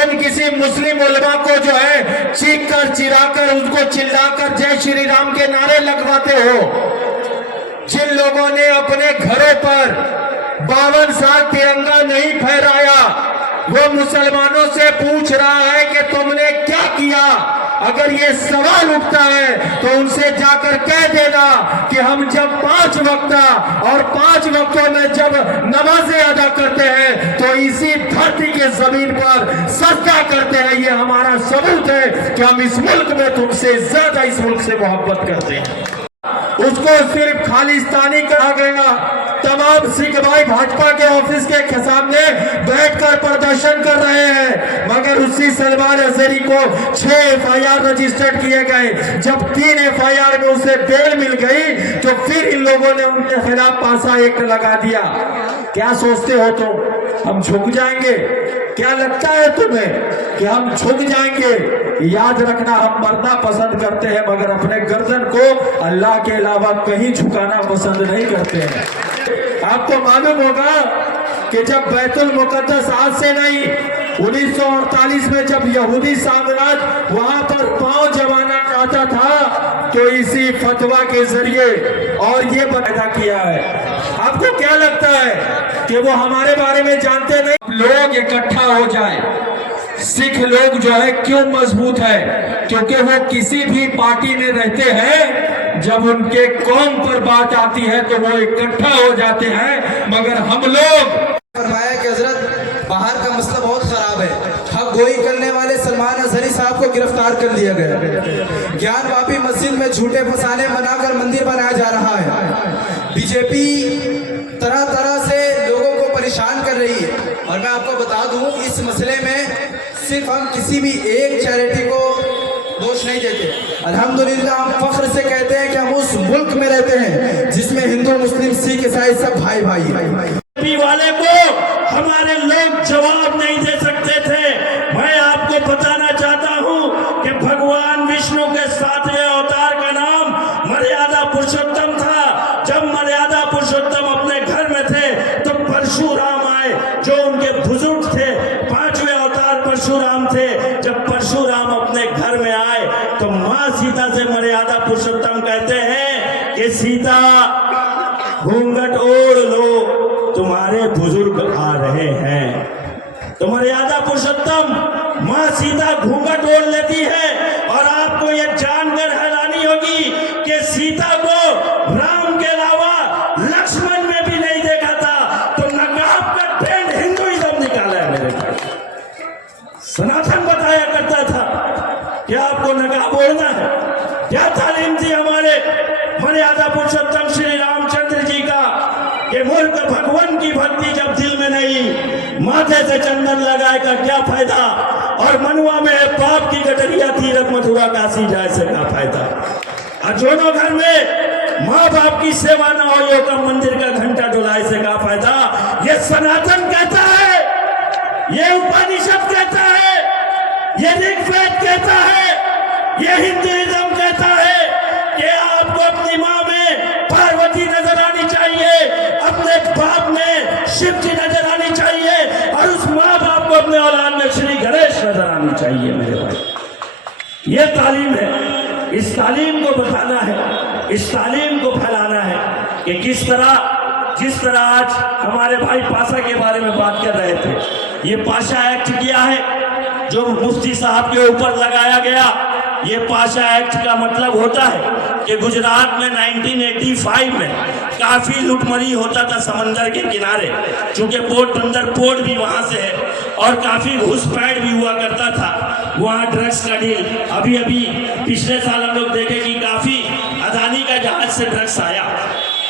तुम किसी मुस्लिम उलमा को जो है चीख कर चिराकर उनको चिल्लाकर जय श्री राम के नारे लगवाते हो। जिन लोगों ने अपने घरों पर 52 साल तिरंगा नहीं फहराया वो मुसलमानों से पूछ रहा है कि तुमने क्या किया। अगर ये सवाल उठता है तो उनसे जाकर कह देना कि हम जब 5 वक्त और 5 वक्तों में जब नमाजें अदा करते हैं तो इसी धरती के जमीन पर सजदा करते हैं। ये हमारा सबूत है कि हम इस मुल्क में तुमसे ज्यादा इस मुल्क से मोहब्बत करते हैं। उसको सिर्फ खालिस्तानी कहा गया। तमाम सिख भाई भाजपा के ऑफिस के सामने बैठकर प्रदर्शन कर रहे हैं, मगर उसी सलमान अजहरी को 6 FIR रजिस्टर्ड किए गए। जब 3 FIR में उसे बेल मिल गई तो फिर इन लोगों ने उनके खिलाफ पासा एक्ट लगा दिया। क्या सोचते हो तुम हम झुक जाएंगे? क्या लगता है तुम्हें कि हम झुक जाएंगे? याद रखना, हम मरना पसंद करते हैं मगर अपने गर्दन को अल्लाह के अलावा कहीं झुकाना पसंद नहीं करते हैं। आपको मालूम होगा कि जब बैतुल मुकद्दस आज से नहीं 1948 में जब यहूदी साम्राज्य वहां पर पांव जमाना चाहता था तो इसी फतवा के जरिए और ये पैदा किया है। आपको क्या लगता है कि वो हमारे बारे में जानते नहीं? लोग इकट्ठा हो जाए। सिख लोग जो है क्यों मजबूत है? क्योंकि वो किसी भी पार्टी में रहते हैं, जब उनके कौम पर बात आती है तो वो इकट्ठा हो जाते हैं। मगर हम लोग फरमाया कि हजरत बाहर का मसला बहुत खराब है। हक गोई करने वाले सलमान अजहरी साहब को गिरफ्तार कर लिया गया। ज्ञान वापी मस्जिद में झूठे फसाने बनाकर मंदिर बनाया जा रहा है। बीजेपी तरह तरह से लोगों को परेशान कर रही है। और मैं आपको बता दूं, इस मसले में सिर्फ हम किसी भी एक चैरिटी को दोष नहीं देते। अल्हम्दुलिल्लाह हम फख्र से कहते हैं कि हम उस मुल्क में रहते हैं जिसमें हिंदू मुस्लिम सिख ईसाई सब भाई भाई बीजेपी वाले को हमारे लोग जवाब नहीं दे सकते थे। मैं आपको बताना चाहता हूं कि भगवान विष्णु के 7वें अवतार का नाम मर्यादा पुरुषोत्तम था। जब मर्यादा पुरुषोत्तम अपने घर में थे तो परशुराम आए, जो उनके बुजुर्ग थे। 5वें अवतार परशुराम थे। जब परशुराम अपने घर में आए तो माँ सीता से मर्यादा पुरुषोत्तम कहते हैं कि सीता घूंघट ओढ़ लो, तुम्हारे बुजुर्ग आ रहे हैं। तो मर्यादा पुरुषोत्तम माँ सीता घूंघट ओढ़ लेती है। और आपको यह जानकर हैरानी होगी कि सीता को राम के अलावा लक्ष्मण में भी नहीं देखा था। तो नकाब का ट्रेंड हिंदुइज्म निकाला है मेरे भाई। सनातन बताया करता था कि आपको नकाब ओढ़ना है। क्या तालीम थी हमारे मर्यादा पुरुषोत्तम श्री रामचंद्र जी का कि मुल्क भगवान की भक्ति जब दिल में नहीं, माथे से चंदन लगाए का क्या फायदा। और मनुआ में पाप की गटरिया तीरथ मथुरा काशी जाए से क्या फायदा। और दोनों घर में माँ बाप की सेवा न हो यो का मंदिर का घंटा डुलाए से क्या फायदा। ये सनातन कहता है, ये उपनिषद कहता है, ये ऋग्वेद कहता है, ये हिंदुइज्म कहता है कि आपको अपनी माँ में पार्वती नजर आनी चाहिए, अपने बाप में शिव जी नजर आनी चाहिए और उस माँ बाप को अपने औलाद में श्री गणेश नजर आनी चाहिए। मेरे भाई ये तालीम है। इस तालीम को बताना है, इस तालीम को फैलाना है कि किस तरह, जिस तरह आज हमारे भाई पाशा के बारे में बात कर रहे थे। ये पाशा एक्ट किया है जो मुफ्ती साहब के ऊपर लगाया गया। ये पाशा एक्ट का मतलब होता है कि गुजरात में 1985 में काफी लुटमरी होता था समंदर के किनारे, क्योंकि पोर्ट बंदर पोर्ट भी वहां से है और काफी घुसपैठ भी हुआ करता था वहां। ड्रग्स का डील अभी अभी पिछले साल हम लोग देखे कि काफी अदानी का जहाज से ड्रग्स आया।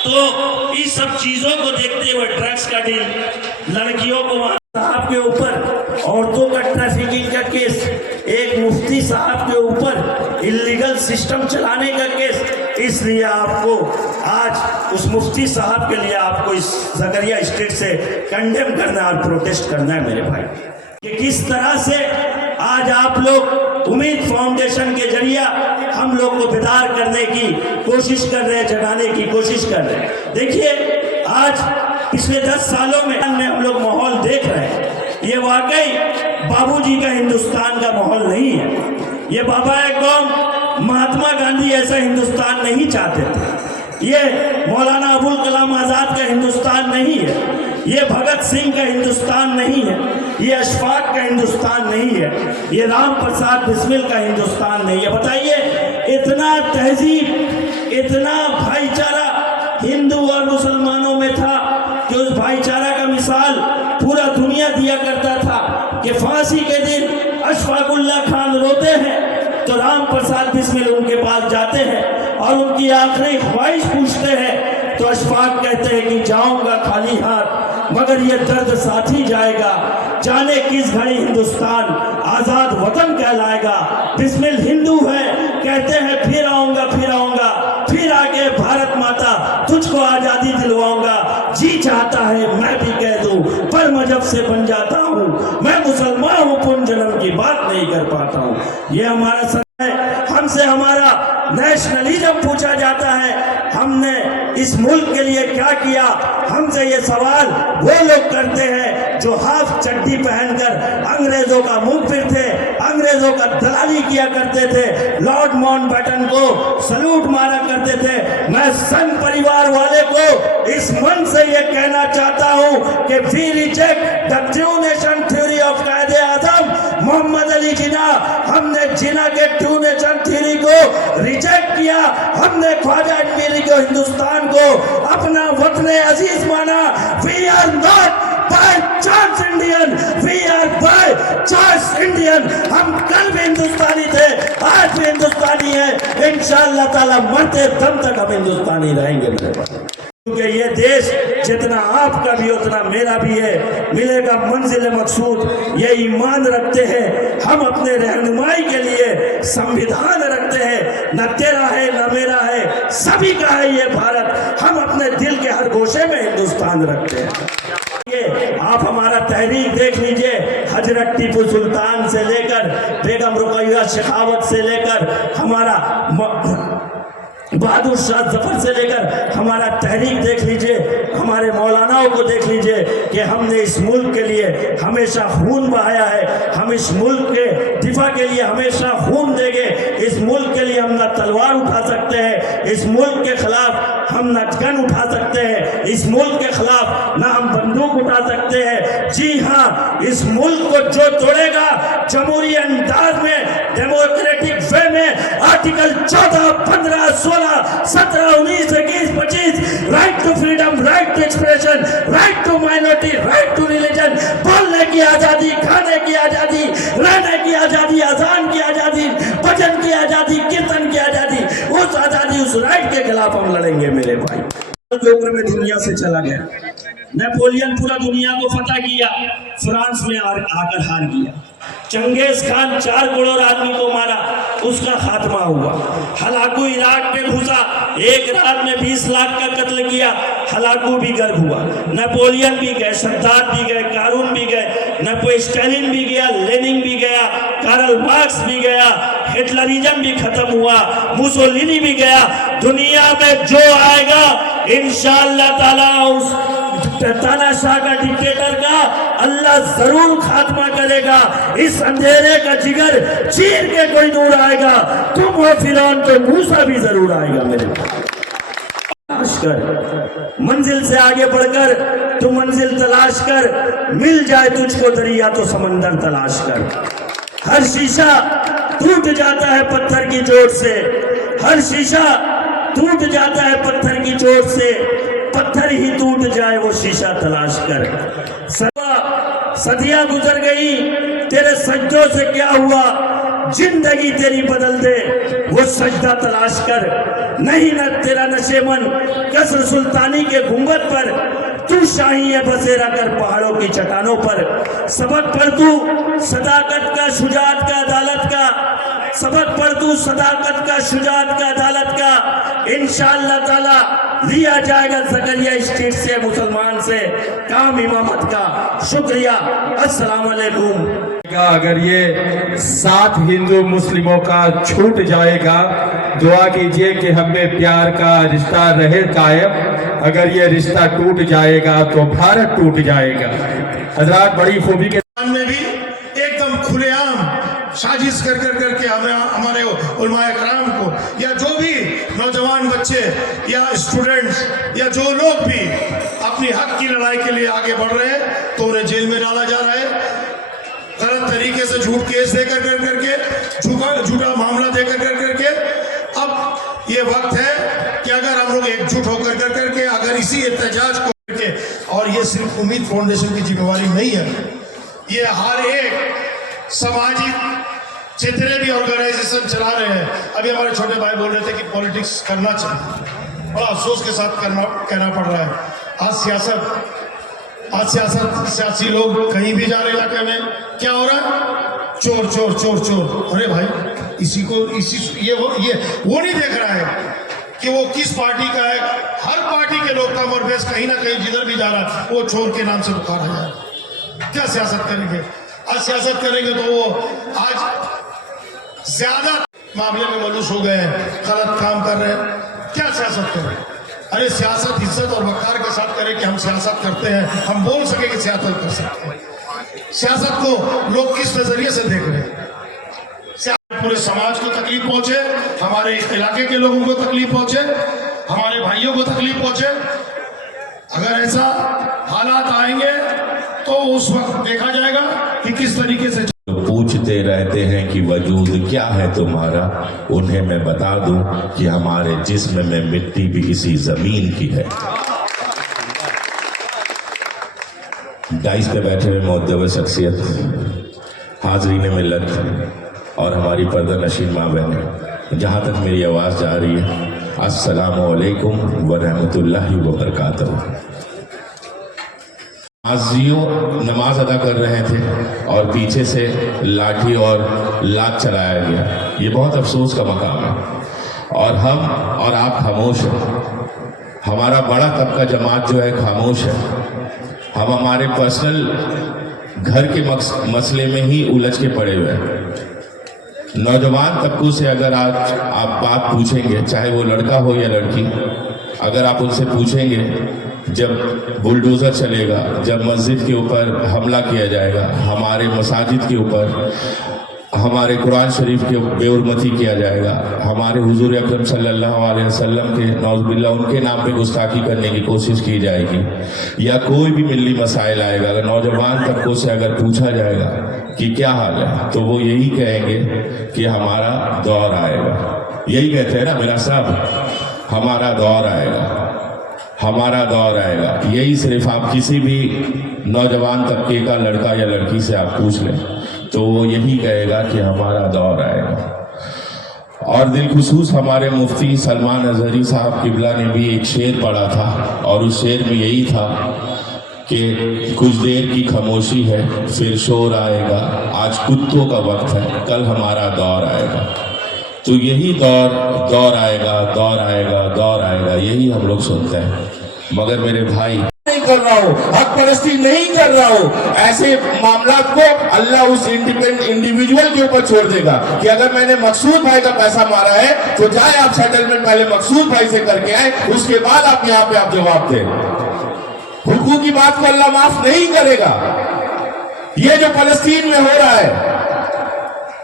तो इस सब चीजों को देखते हुए ड्रग्स का डील, लड़कियों को वहां साहब के ऊपर औरतों का ट्रैफिकिंग का केस, एक मुफ्ती साहब के ऊपर इलीगल सिस्टम चलाने का केस। इसलिए आपको आज उस मुफ्ती साहब के लिए आपको इस जकरिया स्टेट से कंडेम करना और प्रोटेस्ट करना है मेरे भाई। कि किस तरह से आज आप लोग उम्मीद फाउंडेशन के जरिए हम लोग को बेदार करने की कोशिश कर रहे हैं, जगाने की कोशिश कर रहे हैं। देखिए आज पिछले 10 सालों में हम लोग माहौल देख रहे हैं। ये वाकई बाबूजी का हिंदुस्तान का माहौल नहीं है। ये बाबा कौम महात्मा गांधी ऐसा हिंदुस्तान नहीं चाहते थे। ये मौलाना अबुल कलाम आजाद का हिंदुस्तान नहीं है। ये भगत सिंह का हिंदुस्तान नहीं है। ये अशफाक का हिंदुस्तान नहीं है। ये राम प्रसाद बिस्मिल का हिंदुस्तान नहीं है। बताइए, इतना तहजीब, इतना भाईचारा हिंदू और मुसलमानों में था कि उस भाईचारा का मिसाल पूरा दुनिया दिया करता था कि फांसी के दिन अशफाकुल्लाह खान रोते हैं तो राम प्रसाद बिस्मिल उनके पास जाते हैं और उनकी आखिरी ख्वाहिश पूछते हैं तो अशफाक कहते हैं कि जाऊंगा खाली हाथ मगर ये दर्द साथ ही जाएगा। जाने किस घड़ी हिंदुस्तान आजाद वतन कहलाएगा। बिस्मिल हिंदू है, कहते हैं फिर आऊंगा फिर आके भारत माता तुझको आजादी दिलवाऊंगा। जी चाहता है मैं भी कह दूं पर मजहब से बन जाता हूँ। मैं मुसलमान हूँ, पुनर्जन्म की बात नहीं कर पाता हूँ। ये हमारा सच है। हमसे हमारा नेशनलिज्म पूछा जाता है, हमने इस मुल्क के लिए क्या किया। हमसे ये सवाल वो लोग करते हैं जो हाफ चड्डी पहनकर अंग्रेजों का मुखबिर थे, अंग्रेजों का दलाली किया करते थे, लॉर्ड माउंटबेटन को सल्यूट मारा करते थे। मैं संघ परिवार वाले को इस मन से ये कहना चाहता हूँ कि we reject the two nation theory of Quaide Azam Mohammad Ali Jinnah. हमने जिना के ट्रू नेशन थ्योरी को रिजेक्ट किया। हमने ख्वाजा अजमेरी को, हिंदुस्तान को अपना वतन अजीज माना। We are not by chance Indian, we are by choice Indian. हम कल भी हिंदुस्तानी थे, आज भी हिंदुस्तानी है। इंशाअल्लाह ताला मरते दम तक हम हिंदुस्तानी रहेंगे मेरे पास, क्योंकि ये देश जितना आपका भी उतना मेरा भी है। मिलेगा मंजिल मकसूद, ये ईमान रखते हैं हम, अपने रहनुमाई के लिए संविधान रखते हैं। न तेरा है न मेरा है, सभी का है ये भारत। हम अपने दिल के हर गोशे में हिंदुस्तान रखते हैं। ये आप हमारा तहरीक देख लीजिए, हजरत टीपू सुल्तान से लेकर बेगम रुकैया शेखावत से लेकर हमारा बहादुर शाह जफर से लेकर हमारा तहरीक देख लीजिए, हमारे मौलानाओं को देख लीजिए कि हमने इस मुल्क के लिए हमेशा खून बहाया है। हम इस मुल्क के दिफा के लिए हमेशा खून देंगे। इस मुल्क के लिए हम ना तलवार उठा सकते हैं, इस मुल्क के खिलाफ हम ना गन उठा सकते हैं, इस मुल्क के खिलाफ ना हम बंदूक उठा सकते हैं। जी हाँ, इस मुल्क को जो तोड़ेगा जमहूरी अंदाज में, डेमोक्रेटिक वे में, article 14, 15, 16, 17, 19, 21, 25, right to freedom, right to expression, right to minority, right to religion, बोलने की आजादी, खाने की आजादी, रहने की आजादी, अजान की आजादी, भजन की आजादी, कीर्तन की आजादी, उस आजादी, उस राइट के खिलाफ हम लड़ेंगे मेरे भाई। जो उम्र में दुनिया से चला गया, नेपोलियन पूरा दुनिया को फतह किया, फ्रांस में आकर हार गया। चंगेज खान 4 करोड़ आदमी को मारा, उसका खात्मा हुआ। हलाकू इराक में घुसा, एक रात में 20 लाख का कत्ल किया, हलाकू भी गर्व हुआ। नेपोलियन भी गए, सद्दात भी गए, कारून भी गए, स्टालिन भी गया, लेनिन भी गया, कार्ल मार्क्स भी गया, हिटलरिज्म भी खत्म हुआ, मुसोलिनी भी गया। दुनिया में जो आएगा इंशाअल्लाह ताला उस तानाशाह का, डिक्टेटर का अल्लाह जरूर खात्मा करेगा। इस अंधेरे का जिगर चीर के कोई नूर आएगा। तुम हो फिरौन तो मूसा भी जरूर आएगा मेरे तलाश कर, मंजिल से आगे बढ़कर तू मंजिल तलाश कर। मिल जाए तुझको दरिया तो समंदर तलाश कर। हर शीशा टूट जाता है पत्थर की चोट से, हर शीशा टूट जाता है पत्थर की चोट से। पत्थर ही टूट जाए वो शीशा तलाश कर। सदियां गुजर गई, तेरे सजदों से क्या हुआ? जिंदगी तेरी बदल दे वो सजदा तलाश कर। नहीं न तेरा नशेमन कसर सुल्तानी के गुंबद पर, तू शाही है बसेरा कर पहाड़ों की चट्टानों पर। सबक पढ़ तू सदाकत का, शुजात का, अदालत का। सबक पढ़ तू सदाकत का, शुजात का, अदालत का। इंशाअल्लाह ताला लिया जाएगा ज़करिया स्टेट से, मुसलमान से काम इमामत का। शुक्रिया, अस्सलाम वालेकुम। अगर ये 7 हिंदू मुस्लिमों का छूट जाएगा, दुआ कीजिए कि हमें प्यार का रिश्ता रहे कायम। अगर ये रिश्ता टूट जाएगा तो भारत टूट जाएगा। हजरात, बड़ी खूबी के में भी एक साजिश कर कर करके हमें हमारे उलमाए कराम को या जो भी नौजवान बच्चे या स्टूडेंट्स या जो लोग भी अपनी हक की लड़ाई के लिए आगे बढ़ रहे हैं तो उन्हें जेल में डाला जा रहा है, गलत तरीके से झूठ केस देकर कर करके झूठा मामला देकर कर करके। अब ये वक्त है कि अगर हम लोग एकजुट होकर कर करके अगर इसी एहतजाज को करके, और ये सिर्फ उम्मीद फाउंडेशन की जिम्मेवारी नहीं है, ये हर एक सामाजिक जितने भी ऑर्गेनाइजेशन चला रहे हैं। अभी हमारे छोटे भाई बोल रहे थे कि पॉलिटिक्स करना चाहिए, बड़ा अफसोस के साथ कहना पड़ रहा है। आज सियासी लोग कहीं भी जा रहे इलाके में क्या हो रहा है, चोर चोर चोर चोर। अरे भाई ये वो नहीं देख रहा है कि वो किस पार्टी का है। हर पार्टी के लोग का मोरबेस कहीं ना कहीं जिधर भी जा रहा है वो चोर के नाम से पुकारा जाए। क्या सियासत करेंगे? आज सियासत करेंगे तो वो आज ज्यादा मामले में मलूस हो गए हैं, गलत काम कर रहे हैं। क्या सियासत करें? अरे सियासत इज्जत और वकार के साथ करें कि हम सियासत करते हैं, हम बोल सके कि सियासत कर सकते हैं। सियासत को लोग किस नजरिए से देख रहे हैं? पूरे समाज को तकलीफ पहुंचे, हमारे इलाके के लोगों को तकलीफ पहुंचे, हमारे भाइयों को तकलीफ पहुंचे। अगर ऐसा हालात आएंगे तो उस वक्त देखा जाएगा कि किस तरीके से। पूछते रहते हैं कि वजूद क्या है तुम्हारा, उन्हें मैं बता दूं कि हमारे जिस्म में मिट्टी भी इसी जमीन की है। डाइस पे बैठे हुए मुअद्दब शख्सियत, हाज़रीन मिल्लत और हमारी पर्दा नशीन माँ बहन, जहाँ तक मेरी आवाज़ जा रही है, अस्सलामु अलैकुम व रहमतुल्लाहि व बरकातहू। नाजियों नमाज अदा कर रहे थे और पीछे से लाठी और लात चलाया गया। ये बहुत अफसोस का मकाम है और हम और आप खामोश हैं। हमारा बड़ा तबका जमात जो है खामोश है। हम हमारे पर्सनल घर के मसले में ही उलझ के पड़े हुए हैं। नौजवान तबकों से अगर आज आप बात पूछेंगे, चाहे वो लड़का हो या लड़की, अगर आप उनसे पूछेंगे जब बुलडोज़र चलेगा, जब मस्जिद के ऊपर हमला किया जाएगा, हमारे मसाजिद के ऊपर, हमारे कुरान शरीफ के बेहुरमती किया जाएगा, हमारे हुजूर अकरम सल्लल्लाहु अलैहि वसल्लम के नौज़ुबिल्लाह उनके नाम पे गुस्ताखी करने की कोशिश की जाएगी, या कोई भी मिली मसाइल आएगा, अगर नौजवान तबकों से अगर पूछा जाएगा कि क्या हाल है, तो वो यही कहेंगे कि हमारा दौर आएगा। यही कहते हैं ना मेरा साहब, हमारा दौर आएगा, हमारा दौर आएगा। यही सिर्फ आप किसी भी नौजवान तबके का लड़का या लड़की से आप पूछ लें तो वो यही कहेगा कि हमारा दौर आएगा। और दिलखुसूस हमारे मुफ्ती सलमान अजहरी साहब किबला ने भी एक शेर पढ़ा था और उस शेर में यही था कि कुछ देर की खामोशी है फिर शोर आएगा, आज कुत्तों का वक्त है, कल हमारा दौर आएगा। तो यही दौर आएगा, दौर आएगा, दौर आएगा, यही हम लोग सुनते हैं। मगर मेरे भाई नहीं कर रहा हूँ, हक परस्ती नहीं कर रहा हूँ। ऐसे मामला को अल्लाह उस इंडिविजुअल के ऊपर छोड़ देगा कि अगर मैंने मकसूद भाई का पैसा मारा है तो जाए आप सेटलमेंट पहले मकसूद भाई से करके आए, उसके बाद आप यहाँ पे आप जवाब दें। हुकूक की बात को अल्लाह माफ नहीं करेगा। ये जो फलस्तीन में हो रहा है,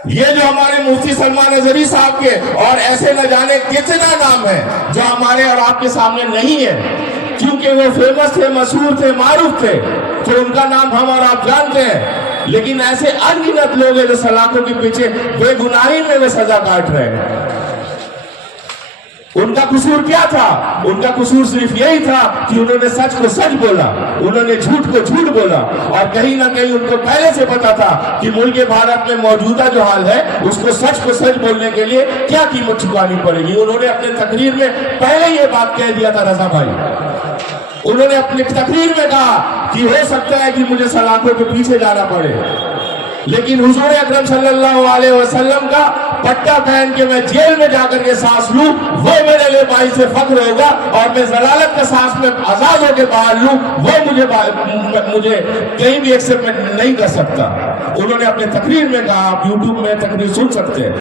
ये जो हमारे मुफ्ती सलमान अजहरी साहब के और ऐसे न जाने कितना नाम है जो हमारे और आपके सामने नहीं है, क्योंकि वो फेमस थे, मशहूर थे, मारूफ थे, तो उनका नाम हम और आप जानते हैं। लेकिन ऐसे अनगिनत लोग हैं जो सलाखों के पीछे बेगुनाही में वे सजा काट रहे हैं। उनका कसूर क्या था? उनका कसूर सिर्फ यही था कि उन्होंने सच को सच बोला, उन्होंने झूठ को झूठ बोला, और कहीं ना कहीं उनको पहले से पता था कि मुल्क भारत में मौजूदा जो हाल है उसको सच को सच बोलने के लिए क्या कीमत चुकानी पड़ेगी। उन्होंने अपने तकरीर में पहले ये बात कह दिया था। रजा भाई उन्होंने अपनी तकरीर में कहा कि हो सकता है कि मुझे सलाखों के पीछे जाना पड़े, लेकिन हुजूर अकरम सल्लल्लाहु अलैहि वसल्लम का पट्टा पहन के मैं जेल में जाकर के सांस लूं, वो मेरे लिए बाई से फख्र होगा, और मैं जलालत के सांस में आजाद होकर बाहर लूं, वो मुझे कहीं भी एक्सेप्ट नहीं कर सकता। उन्होंने अपने तकरीर में कहा, आप यूट्यूब में तकरीर सुन सकते हैं।